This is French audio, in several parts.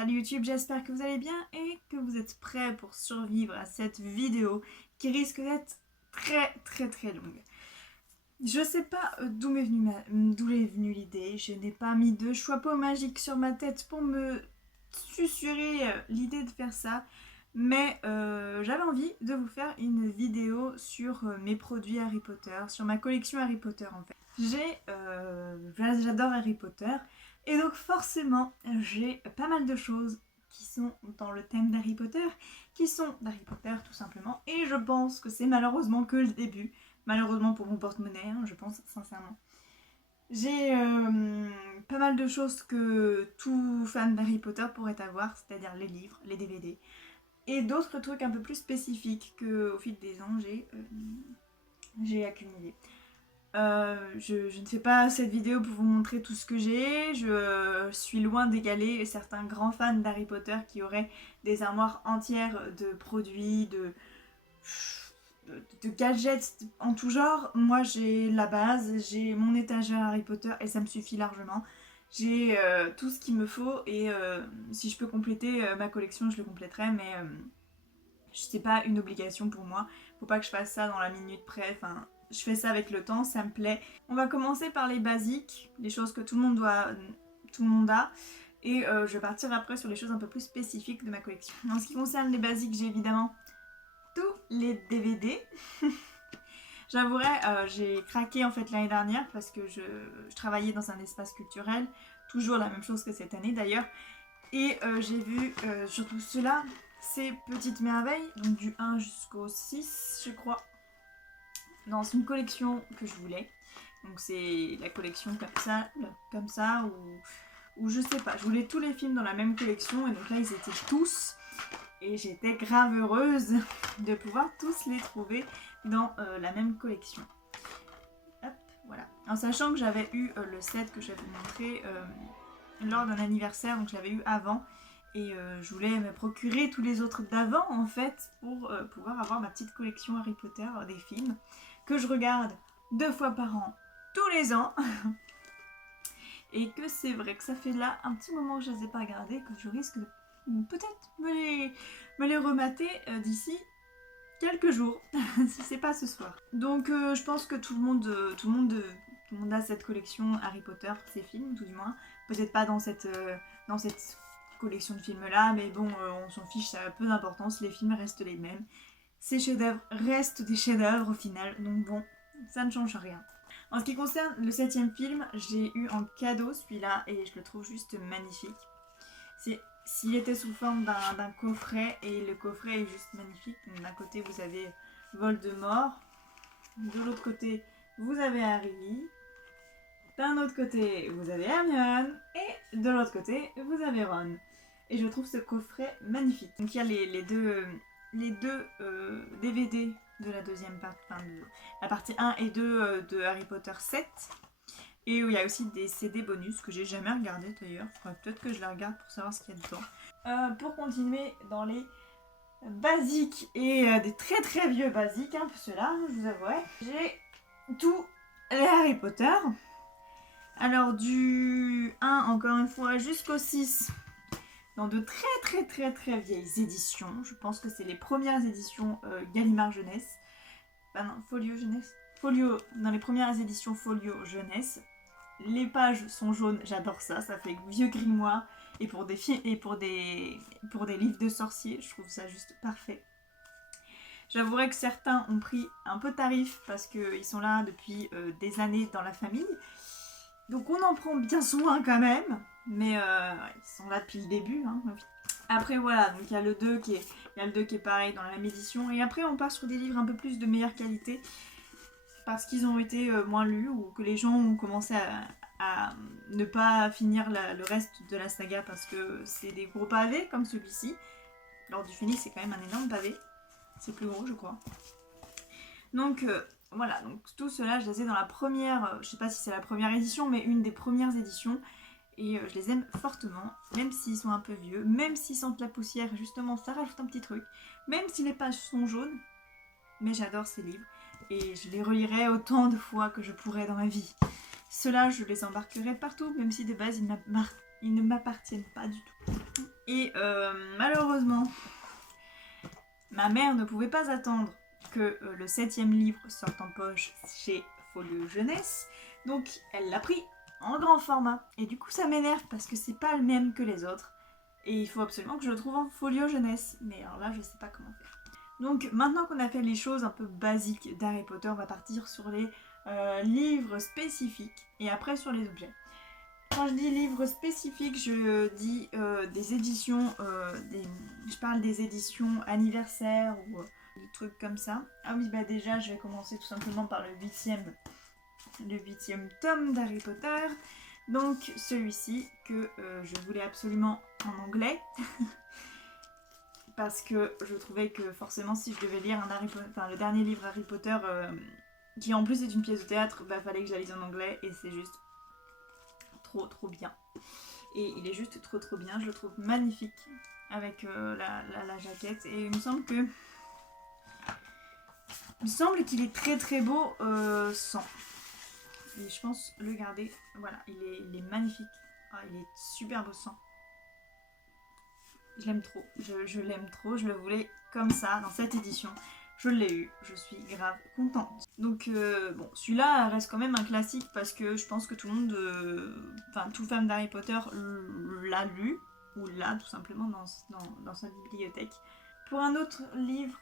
Salut YouTube, j'espère que vous allez bien et que vous êtes prêts pour survivre à cette vidéo qui risque d'être très longue. Je sais pas d'où est venue l'idée, je n'ai pas mis de chapeau magique sur ma tête pour me susurrer l'idée de faire ça, mais j'avais envie de vous faire une vidéo sur mes produits Harry Potter, sur ma collection Harry Potter en fait. J'adore Harry Potter et donc forcément j'ai pas mal de choses qui sont dans le thème d'Harry Potter, qui sont d'Harry Potter tout simplement, et je pense que c'est malheureusement que le début, malheureusement pour mon porte-monnaie, hein, je pense sincèrement. J'ai pas mal de choses que tout fan d'Harry Potter pourrait avoir, c'est-à-dire les livres, les DVD, et d'autres trucs un peu plus spécifiques qu'au fil des ans j'ai accumulé. Je ne fais pas cette vidéo pour vous montrer tout ce que j'ai, je suis loin d'égaler certains grands fans d'Harry Potter qui auraient des armoires entières de produits, de gadgets en tout genre. Moi j'ai la base, j'ai mon étagère Harry Potter et ça me suffit largement. J'ai tout ce qu'il me faut et si je peux compléter ma collection je le compléterai, mais c'est pas une obligation pour moi. Faut pas que je fasse ça dans la minute près, enfin je fais ça avec le temps, ça me plaît. On va commencer par les basiques, les choses que tout le monde a. Et je vais partir après sur les choses un peu plus spécifiques de ma collection. En ce qui concerne les basiques, j'ai évidemment tous les DVD. J'avouerai, j'ai craqué en fait l'année dernière parce que je travaillais dans un espace culturel, toujours la même chose que cette année d'ailleurs. Et j'ai vu surtout ceux-là, ces petites merveilles, donc du 1 jusqu'au 6 je crois, dans une collection que je voulais. Donc c'est la collection comme ça ou je sais pas, je voulais tous les films dans la même collection et donc là ils étaient tous et j'étais grave heureuse de pouvoir tous les trouver dans la même collection. Hop, voilà. En sachant que j'avais eu le set que j'avais montré lors d'un anniversaire, donc je l'avais eu avant et je voulais me procurer tous les autres d'avant en fait pour pouvoir avoir ma petite collection Harry Potter des films que je regarde 2 fois par an, tous les ans. Et que c'est vrai que ça fait là un petit moment que je les ai pas regardés, que je risque de peut-être me les remater d'ici quelques jours, si c'est pas ce soir. Donc je pense que tout le monde a cette collection Harry Potter, ces films tout du moins. Peut-être pas dans cette collection de films là, mais bon, on s'en fiche, ça a peu d'importance, les films restent les mêmes. Ces chefs-d'œuvre restent des chefs-d'œuvre au final, donc bon, ça ne change rien. En ce qui concerne le 7ème film, j'ai eu en cadeau celui-là et je le trouve juste magnifique. S'il était sous forme d'un coffret et le coffret est juste magnifique. D'un côté vous avez Voldemort, de l'autre côté vous avez Harry, d'un autre côté vous avez Hermione et de l'autre côté vous avez Ron. Et je trouve ce coffret magnifique. Donc il y a les deux DVD de la deuxième partie, enfin de la partie 1 et 2 de Harry Potter 7. Et il y a aussi des CD bonus que j'ai jamais regardé d'ailleurs. Peut-être que je les regarde pour savoir ce qu'il y a dedans. Pour continuer dans les basiques et des très vieux basiques, hein, ceux-là, je vous avouerai. J'ai tous les Harry Potter. Alors du 1 encore une fois jusqu'au 6. Dans de très vieilles éditions. Je pense que c'est les premières éditions Gallimard Jeunesse. Enfin non, Folio Jeunesse. Dans les premières éditions Folio Jeunesse. Les pages sont jaunes, j'adore ça, ça fait vieux grimoire. Et pour des livres de sorciers, je trouve ça juste parfait. J'avouerai que certains ont pris un peu tarif parce qu'ils sont là depuis des années dans la famille. Donc on en prend bien soin quand même. Mais ils sont là depuis le début. Hein. Après voilà, donc il y a le 2 qui est pareil dans la même édition. Et après on part sur des livres un peu plus de meilleure qualité. Parce qu'ils ont été moins lus ou que les gens ont commencé à ne pas finir le reste de la saga parce que c'est des gros pavés comme celui-ci. L'Ordre du Phénix c'est quand même un énorme pavé. C'est plus gros je crois. Donc voilà, donc tout cela je les ai dans la première, je sais pas si c'est la première édition mais une des premières éditions. Et je les aime fortement, même s'ils sont un peu vieux, même s'ils sentent la poussière, justement ça rajoute un petit truc, même si les pages sont jaunes, mais j'adore ces livres et je les relirai autant de fois que je pourrai dans ma vie. Ceux-là, je les embarquerai partout, même si de base ils ne m'appartiennent pas du tout. Et malheureusement, ma mère ne pouvait pas attendre que le 7e livre sorte en poche chez Folio Jeunesse, donc elle l'a pris en grand format. Et du coup ça m'énerve parce que c'est pas le même que les autres. Et il faut absolument que je le trouve en Folio Jeunesse. Mais alors là je sais pas comment faire. Donc maintenant qu'on a fait les choses un peu basiques d'Harry Potter, on va partir sur les livres spécifiques et après sur les objets. Quand je dis livres spécifiques, je dis des éditions, je parle des éditions anniversaires ou des trucs comme ça. Ah oui, bah déjà, je vais commencer tout simplement par le 8e tome d'Harry Potter. Donc celui-ci que je voulais absolument en anglais. Parce que je trouvais que forcément si je devais lire le dernier livre Harry Potter, qui en plus est une pièce de théâtre, bah fallait que je la lise en anglais et c'est juste trop bien. Et il est juste trop bien, je le trouve magnifique avec la jaquette. Et il me semble qu'il est très beau sans. Et je pense le garder. Voilà, il est magnifique. Ah, il est super beau sans. Je l'aime trop. Je l'aime trop. Je le voulais comme ça dans cette édition. Je l'ai eu. Je suis grave contente. Donc bon, celui-là reste quand même un classique parce que je pense que tout le monde, tout fan d'Harry Potter l'a lu ou l'a tout simplement dans sa bibliothèque. Pour un autre livre,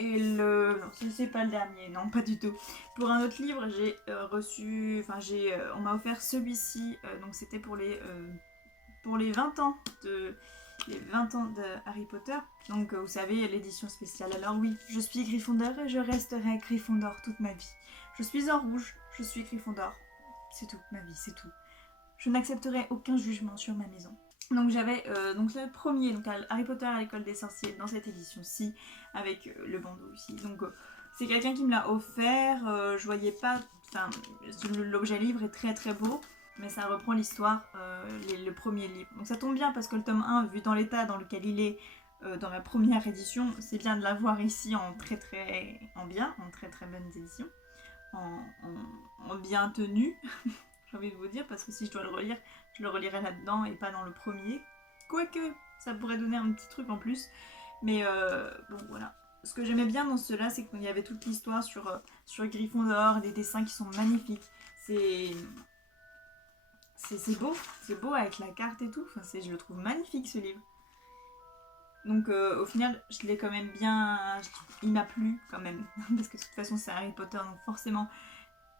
non, c'est pas le dernier, non, pas du tout. Pour un autre livre, j'ai on m'a offert celui-ci, donc c'était pour les 20 ans de Harry Potter. Donc vous savez, l'édition spéciale. Alors oui, je suis Gryffondor et je resterai Gryffondor toute ma vie. Je suis en rouge, je suis Gryffondor. C'est tout, ma vie, c'est tout. Je n'accepterai aucun jugement sur ma maison. Donc j'avais donc le premier, donc Harry Potter à l'école des sorciers dans cette édition-ci, avec le bandeau aussi. Donc c'est quelqu'un qui me l'a offert, je voyais pas, l'objet livre est très beau, mais ça reprend l'histoire, le premier livre. Donc ça tombe bien parce que le tome 1, vu dans l'état dans lequel il est dans la première édition, c'est bien de l'avoir ici en très bonnes éditions, en bien tenue, j'ai envie de vous dire, parce que si je dois le relire, je le relirai là-dedans et pas dans le premier. Quoique, ça pourrait donner un petit truc en plus. Mais bon, voilà. Ce que j'aimais bien dans ceux-là, c'est qu'il y avait toute l'histoire sur Gryffondor, des dessins qui sont magnifiques. C'est beau avec la carte et tout. Enfin, je le trouve magnifique ce livre. Donc au final, je l'ai quand même bien... Il m'a plu quand même. Parce que de toute façon, c'est Harry Potter, donc forcément,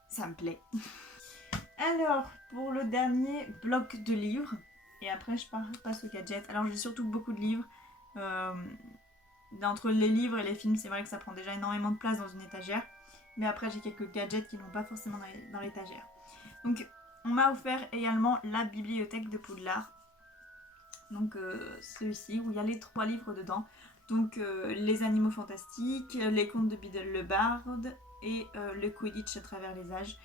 ça me plaît. Alors, pour le dernier bloc de livres, et après je passe au gadget. Alors j'ai surtout beaucoup de livres. Entre les livres et les films, c'est vrai que ça prend déjà énormément de place dans une étagère. Mais après j'ai quelques gadgets qui n'ont pas forcément dans l'étagère. Donc on m'a offert également la bibliothèque de Poudlard. Donc celui-ci où il y a les 3 livres dedans. Donc les animaux fantastiques, les contes de Biddle le Barde et le Quidditch à travers les âges.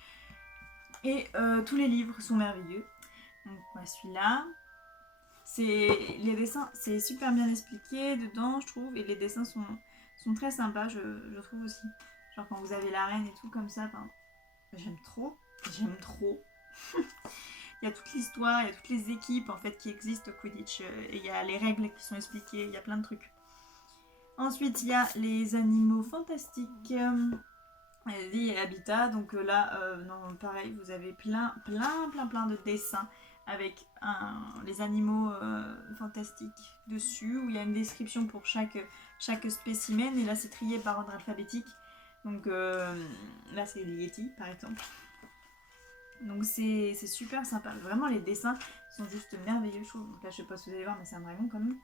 Et tous les livres sont merveilleux. Donc voilà celui-là. Les dessins, c'est super bien expliqué dedans, je trouve. Et les dessins sont très sympas, je trouve aussi. Genre quand vous avez la reine et tout comme ça, j'aime trop. Il y a toute l'histoire, il y a toutes les équipes en fait qui existent au Quidditch. Et il y a les règles qui sont expliquées, il y a plein de trucs. Ensuite, il y a les animaux fantastiques. Vie et habitat, donc là, non, pareil, vous avez plein de dessins avec les animaux fantastiques dessus, où il y a une description pour chaque spécimen, et là c'est trié par ordre alphabétique. Donc là c'est les Yeti par exemple. Donc c'est super sympa, vraiment les dessins sont juste merveilleux, je trouve. Donc là je sais pas si vous allez voir, mais c'est un dragon quand même.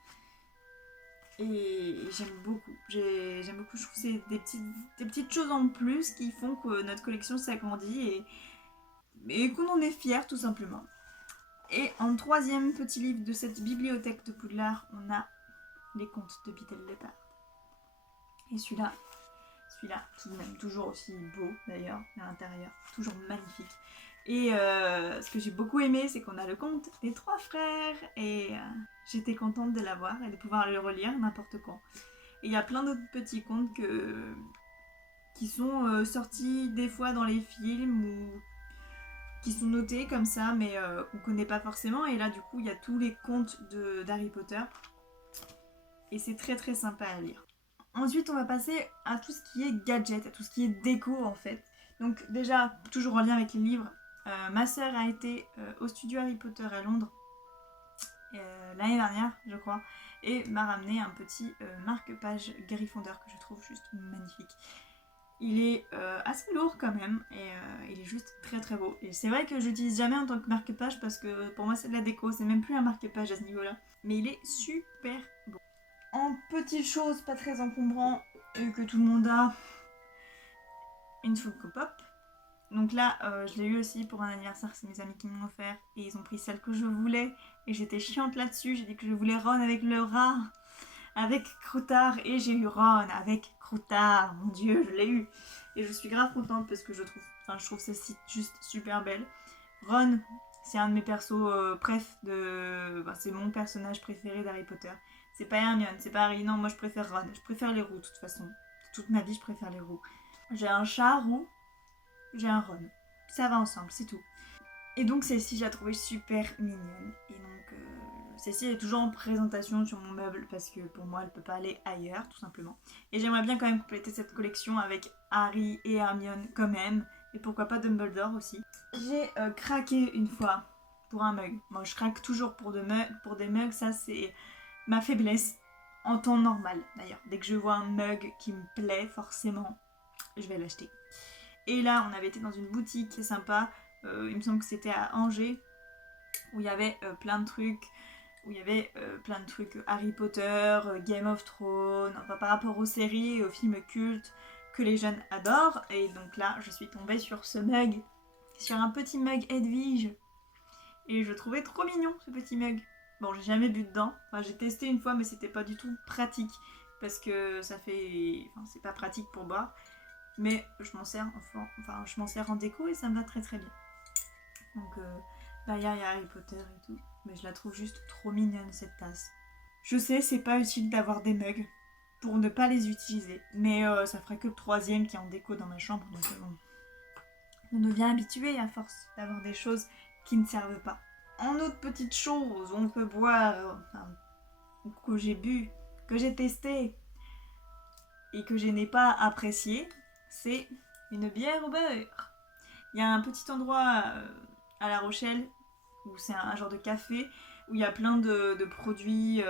Et j'aime beaucoup, je trouve que c'est des petites choses en plus qui font que notre collection s'agrandit et qu'on en est fier tout simplement. Et en 3e petit livre de cette bibliothèque de Poudlard, on a les contes de Biddle le Barde. Et celui-là, tout de même, toujours aussi beau d'ailleurs, à l'intérieur, toujours magnifique. Et ce que j'ai beaucoup aimé, c'est qu'on a le conte des 3 frères, et j'étais contente de l'avoir et de pouvoir le relire n'importe quand. Et il y a plein d'autres petits contes qui sont sortis des fois dans les films qui sont notés comme ça, mais qu'on connaît pas forcément. Et là, du coup, il y a tous les contes d'Harry Potter. Et c'est très très sympa à lire. Ensuite, on va passer à tout ce qui est gadget, à tout ce qui est déco en fait. Donc déjà, toujours en lien avec les livres, ma sœur a été au studio Harry Potter à Londres l'année dernière, je crois, et m'a ramené un petit marque-page Gryffondor que je trouve juste magnifique. Il est assez lourd quand même et il est juste très très beau. Et c'est vrai que j'utilise jamais en tant que marque-page parce que pour moi c'est de la déco, c'est même plus un marque-page à ce niveau-là. Mais il est super beau. En petites choses pas très encombrant et que tout le monde a, une Funko Pop. Donc là, je l'ai eu aussi pour un anniversaire, c'est mes amis qui m'ont offert et ils ont pris celle que je voulais et j'étais chiante là-dessus. J'ai dit que je voulais Ron avec le rat, avec Croutard et j'ai eu Ron avec Croutard. Mon dieu, je l'ai eu et je suis grave contente parce que je trouve celle-ci juste super belle. Ron, c'est un de mes persos c'est mon personnage préféré d'Harry Potter. C'est pas Hermione, c'est pas Harry, non, moi je préfère Ron. Je préfère les roux de toute façon. Toute ma vie, je préfère les roux. J'ai un chat roux, j'ai un Ron. Ça va ensemble, c'est tout. Et donc celle-ci, je la trouvais super mignonne. Et donc celle-ci est toujours en présentation sur mon meuble parce que pour moi, elle peut pas aller ailleurs, tout simplement. Et j'aimerais bien quand même compléter cette collection avec Harry et Hermione quand même. Et pourquoi pas Dumbledore aussi. J'ai craqué une fois pour un mug. Moi, je craque toujours pour des mugs, ça c'est ma faiblesse. En temps normal d'ailleurs. Dès que je vois un mug qui me plaît, forcément, je vais l'acheter. Et là, on avait été dans une boutique, c'est sympa. Il me semble que c'était à Angers, où il y avait plein de trucs. Harry Potter, Game of Thrones, enfin par rapport aux séries et aux films cultes que les jeunes adorent. Et donc là, je suis tombée sur ce mug, sur un petit mug Edwige. Et je trouvais trop mignon ce petit mug. Bon, j'ai jamais bu dedans. Enfin, j'ai testé une fois, mais c'était pas du tout pratique. Parce que c'est pas pratique pour boire. Mais je m'en sers en déco et ça me va très très bien. Donc derrière il y a Harry Potter et tout. Mais je la trouve juste trop mignonne cette tasse. Je sais, c'est pas utile d'avoir des mugs pour ne pas les utiliser. Mais ça ferait que le troisième qui est en déco dans ma chambre. Donc bon. On devient habitué à force d'avoir des choses qui ne servent pas. En autre petite chose, on peut boire, que j'ai bu, que j'ai testé et que je n'ai pas apprécié, c'est une bière au beurre. Il y a un petit endroit à La Rochelle où c'est un genre de café où il y a plein de produits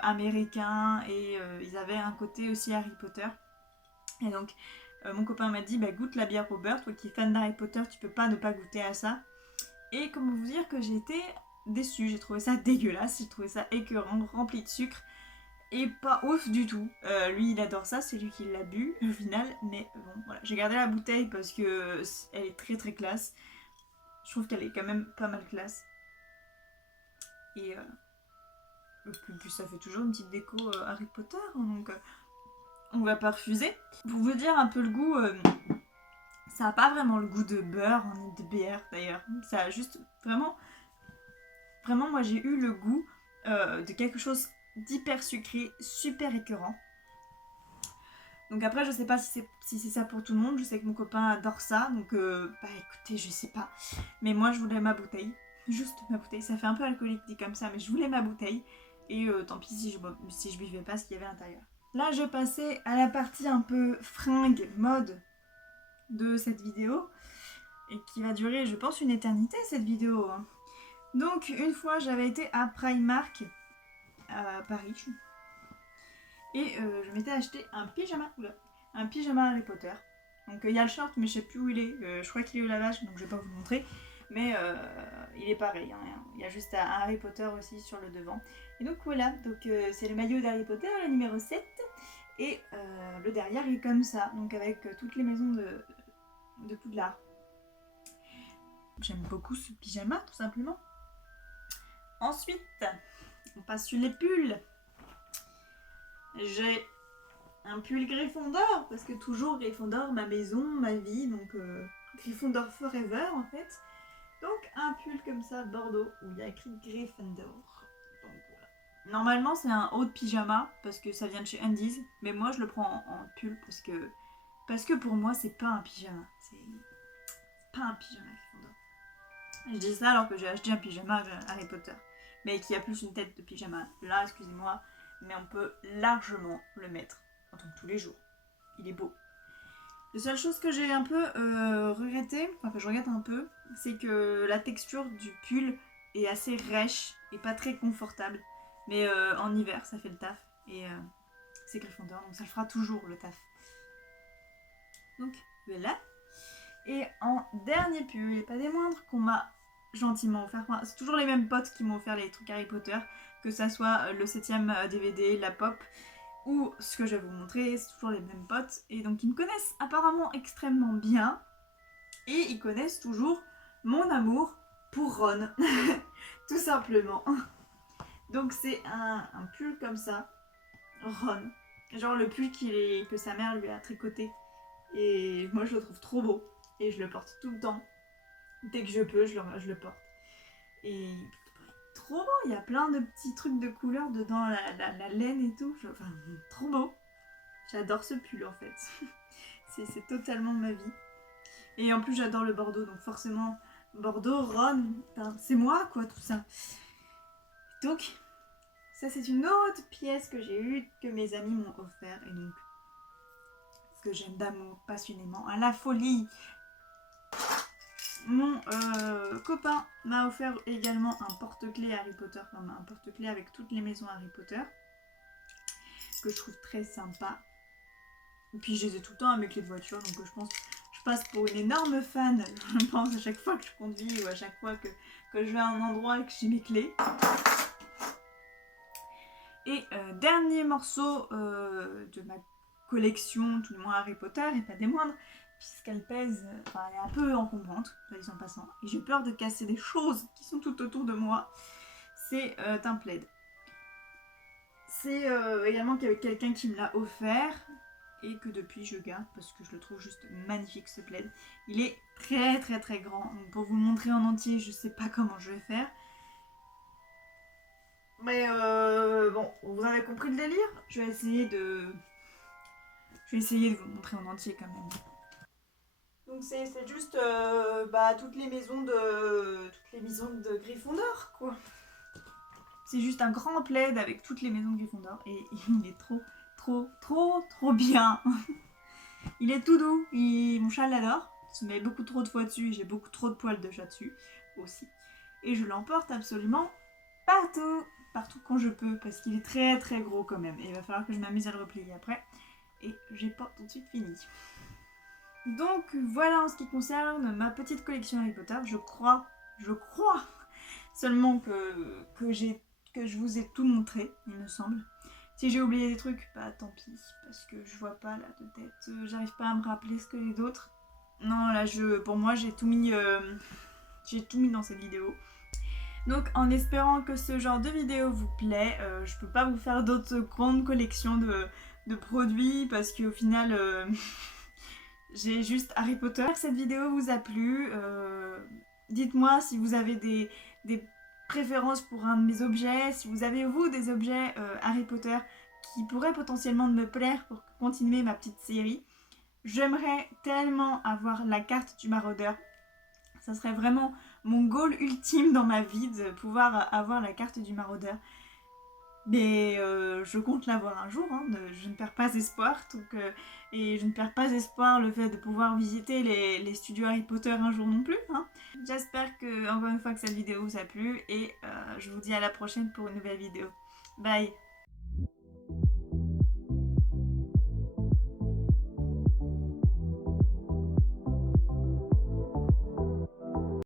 américains et ils avaient un côté aussi Harry Potter. Et donc mon copain m'a dit goûte la bière au beurre, toi qui es fan d'Harry Potter, tu peux pas ne pas goûter à ça. Et comment vous dire que j'ai été déçue, j'ai trouvé ça dégueulasse, j'ai trouvé ça écœurant, rempli de sucre. Et pas ouf du tout. Lui il adore ça, c'est lui qui l'a bu au final. Mais bon voilà, j'ai gardé la bouteille parce que elle est très très classe. Je trouve qu'elle est quand même pas mal classe. Et puis ça fait toujours une petite déco Harry Potter. Donc on va pas refuser. Pour vous dire un peu le goût, ça a pas vraiment le goût de beurre ni de bière d'ailleurs. Ça a juste vraiment moi j'ai eu le goût de quelque chose d'hyper sucré, super écœurant. Donc après je sais pas si c'est ça pour tout le monde, je sais que mon copain adore ça, donc écoutez je sais pas. Mais moi je voulais ma bouteille, juste ma bouteille, ça fait un peu alcoolique dit comme ça, mais je voulais ma bouteille. Et tant pis si je buvais pas ce qu'il y avait à l'intérieur. Là je passais à la partie un peu fringue, mode de cette vidéo. Et qui va durer je pense une éternité cette vidéo. Hein. Donc une fois j'avais été à Primark à Paris. Et je m'étais acheté un pyjama Harry Potter. Donc il y a le short mais je sais plus où il est. Je crois qu'il est au lavage donc je vais pas vous le montrer. Mais il est pareil. Hein. Il y a juste un Harry Potter aussi sur le devant. Et donc voilà, c'est le maillot d'Harry Potter, le numéro 7. Et le derrière il est comme ça. Donc avec toutes les maisons de Poudlard. J'aime beaucoup ce pyjama tout simplement. Ensuite, on passe sur les pulls. J'ai un pull Gryffondor, parce que toujours Gryffondor, ma maison, ma vie, donc Gryffondor forever en fait. Donc un pull comme ça, bordeaux, où il y a écrit Gryffondor. Donc voilà. Normalement c'est un haut de pyjama, parce que ça vient de chez Undies, mais moi je le prends en pull, parce que pour moi c'est pas un pyjama. C'est pas un pyjama Gryffondor. Je dis ça alors que j'ai acheté un pyjama Harry Potter, mais qui a plus une tête de pyjama. Là, excusez-moi, mais on peut largement le mettre en tant que tous les jours. Il est beau. La seule chose que j'ai un peu regretté, enfin que je regrette un peu, c'est que la texture du pull est assez rêche et pas très confortable. Mais en hiver, ça fait le taf. Et c'est Gryffondor, donc ça le fera toujours le taf. Donc voilà. Et en dernier pull, et pas des moindres, qu'on m'a gentiment offert. Enfin, c'est toujours les mêmes potes qui m'ont offert les trucs Harry Potter, que ça soit le 7ème DVD, la pop, ou ce que je vais vous montrer, c'est toujours les mêmes potes. Et donc ils me connaissent apparemment extrêmement bien. Et ils connaissent toujours mon amour pour Ron. Tout simplement. Donc c'est un pull comme ça. Ron. Genre le pull que sa mère lui a tricoté. Et moi je le trouve trop beau. Et je le porte tout le temps. Dès que je peux, je le porte. Et trop beau, il y a plein de petits trucs de couleurs dedans, la laine et tout. Enfin, trop beau. J'adore ce pull en fait. c'est totalement ma vie. Et en plus j'adore le Bordeaux, donc forcément Bordeaux, Rhône, c'est moi quoi tout ça. Donc ça c'est une autre pièce que j'ai eue, que mes amis m'ont offert, et donc que j'aime d'amour passionnément, à la folie. Mon copain m'a offert également un porte-clés Harry Potter, enfin un porte-clés avec toutes les maisons Harry Potter, que je trouve très sympa. Et puis je les ai tout le temps à mes clés de voiture, donc je pense je passe pour une énorme fan, je pense à chaque fois que je conduis ou à chaque fois que je vais à un endroit et que j'ai mes clés. Et dernier morceau de ma collection, tout du moins Harry Potter, et pas des moindres, puisqu'elle pèse, enfin elle est un peu encombrante, en passant, et j'ai peur de casser des choses qui sont tout autour de moi, c'est un plaid. C'est également quelqu'un qui me l'a offert, et que depuis je garde parce que je le trouve juste magnifique ce plaid. Il est très très très grand, donc pour vous le montrer en entier je sais pas comment je vais faire. Mais bon, vous avez compris le délire. Je vais essayer de vous le montrer en entier quand même. Donc c'est juste toutes les maisons de Gryffondor quoi. C'est juste un grand plaid avec toutes les maisons de Gryffondor et il est trop bien. Il est tout doux, mon chat l'adore. Il se met beaucoup trop de fois dessus et j'ai beaucoup trop de poils de chat dessus aussi. Et je l'emporte absolument partout quand je peux parce qu'il est très très gros quand même. Et il va falloir que je m'amuse à le replier après. Et j'ai pas tout de suite fini. Donc voilà en ce qui concerne ma petite collection Harry Potter. Je crois seulement que je vous ai tout montré, il me semble. Si j'ai oublié des trucs, bah tant pis, parce que je vois pas là de tête, j'arrive pas à me rappeler ce que les autres. Non là pour moi j'ai tout mis dans cette vidéo. Donc en espérant que ce genre de vidéo vous plaît, je peux pas vous faire d'autres grandes collections de produits parce qu'au final j'ai juste Harry Potter. J'espère que cette vidéo vous a plu. Dites-moi si vous avez des préférences pour un de mes objets, si vous avez vous des objets Harry Potter qui pourraient potentiellement me plaire pour continuer ma petite série. J'aimerais tellement avoir la carte du maraudeur. Ça serait vraiment mon goal ultime dans ma vie de pouvoir avoir la carte du maraudeur. Mais je compte l'avoir un jour, hein, je ne perds pas espoir. Et je ne perds pas espoir le fait de pouvoir visiter les studios Harry Potter un jour non plus. Hein. J'espère que, encore une fois, que cette vidéo vous a plu et je vous dis à la prochaine pour une nouvelle vidéo. Bye!